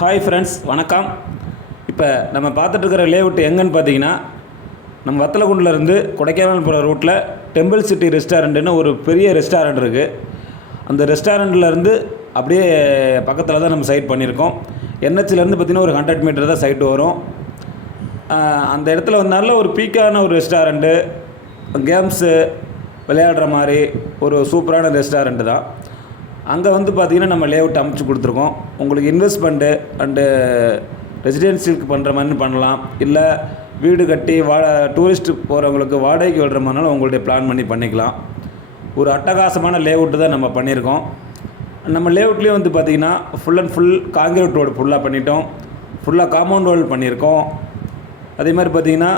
Hi friends, வணக்கம். இப்போ நம்ம பார்த்துட்ருக்கிற லேஅவுட் எங்கன்னு பார்த்தீங்கன்னா, நம்ம வத்தலகுண்டிலேருந்து கொடைக்கானல் போகிற ரூட்டில் டெம்பிள் சிட்டி ரெஸ்டாரண்ட்டுன்னு ஒரு பெரிய ரெஸ்டாரண்ட் இருக்குது. அந்த ரெஸ்டாரண்ட்லேருந்து அப்படியே பக்கத்தில் தான் நம்ம சைட் பண்ணியிருக்கோம். என்ஹெச்லேருந்து பார்த்திங்கன்னா ஒரு 100 மீட்டர் தான் சைட்டு வரும். அந்த இடத்துல நல்ல ஒரு பீக்கான ஒரு ரெஸ்டாரண்ட்டு, கேம்ஸு விளையாடுற மாதிரி ஒரு சூப்பரான ரெஸ்டாரண்ட்டு தான். அங்கே பார்த்திங்கன்னா நம்ம லேஅவுட் அமைச்சு கொடுத்துருக்கோம். உங்களுக்கு இன்வெஸ்ட்மெண்ட்டு அண்டு ரெசிடென்சியலுக்கு பண்ணுற மாதிரி பண்ணலாம், இல்லை வீடு கட்டி டூரிஸ்ட்டு போகிறவங்களுக்கு வாடகைக்கு விடுற மாதிரினாலும் உங்களுடைய பிளான் பண்ணிக்கலாம். ஒரு அட்டகாசமான லேஅவுட்டு தான் நம்ம பண்ணியிருக்கோம். நம்ம லேஅவுட்லேயும் பார்த்திங்கன்னா full and full concrete road ஃபுல்லாக பண்ணிட்டோம். ஃபுல்லாக காம்பவுண்ட் வால் பண்ணியிருக்கோம். அதே மாதிரி பார்த்திங்கன்னா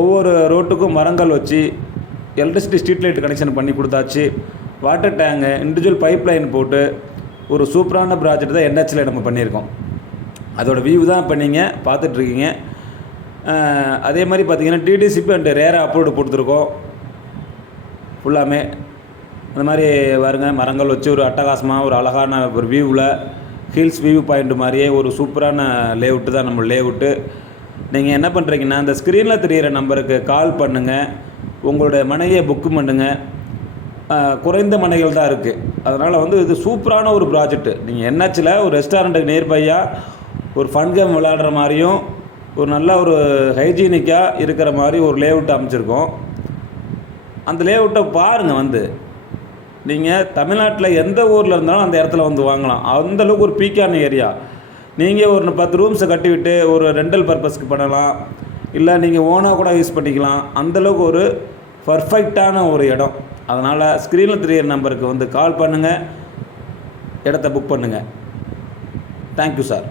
ஒவ்வொரு ரோட்டுக்கும் மரங்கள் வச்சு எலக்ட்ரிசிட்டி ஸ்ட்ரீட் லைட் கனெக்ஷன் பண்ணி கொடுத்தாச்சு. Water tank, individual pipe line போட்டு ஒரு சூப்பரான ப்ராஜெக்ட் தான் என்ஹெச்சில் நம்ம பண்ணியிருக்கோம். அதோட வியூ தான் இப்போ நீங்கள் பார்த்துட்ருக்கீங்க. அதே மாதிரி பார்த்திங்கன்னா டிடிசிபி அண்டு ரேராக அப்ரூவ்டு கொடுத்துருக்கோம். ஃபுல்லாமே அந்த மாதிரி பாருங்க, மரங்கள் வச்சு ஒரு அட்டகாசமாக ஒரு அழகான ஒரு வியூவில் ஹில்ஸ் வியூ பாயிண்ட் மாதிரியே ஒரு சூப்பரான லேஅவுட்டு தான் நம்ம லேஅவுட்டு. நீங்கள் என்ன பண்ணுறீங்கன்னா, அந்த ஸ்க்ரீனில் தெரிகிற நம்பருக்கு கால் பண்ணுங்கள், உங்களுடைய மனையை புக்கு பண்ணுங்கள். குறைந்த மனைகள் தான் இருக்குது. அதனால் இது சூப்பரான ஒரு ப்ராஜெக்ட்டு. நீங்கள் என்ஹெச்சில் ஒரு ரெஸ்டாரண்ட்டுக்கு நியர்பையாக ஒரு ஃபன் கேம் விளையாடுற மாதிரியும் ஒரு நல்ல ஒரு ஹைஜீனிக்காக இருக்கிற மாதிரி ஒரு லேஅவுட் அமைச்சிருக்கோம். அந்த லேஅவுட்டை பாருங்கள். நீங்கள் தமிழ்நாட்டில் எந்த ஊரில் இருந்தாலும் அந்த இடத்துல வாங்கலாம். அந்தளவுக்கு ஒரு பீக்கான ஏரியா. நீங்கள் ஒரு 10 ரூம்ஸை கட்டிவிட்டு ஒரு ரெண்டல் பர்பஸ்க்கு பண்ணலாம், இல்லை நீங்கள் ஓனாக கூட யூஸ் பண்ணிக்கலாம். அந்தளவுக்கு ஒரு பர்ஃபெக்டான ஒரு இடம். அதனால் ஸ்க்ரீனில் தெரியிற நம்பருக்கு கால் பண்ணுங்கள், இடத்த புக் பண்ணுங்கள். Thank you sir.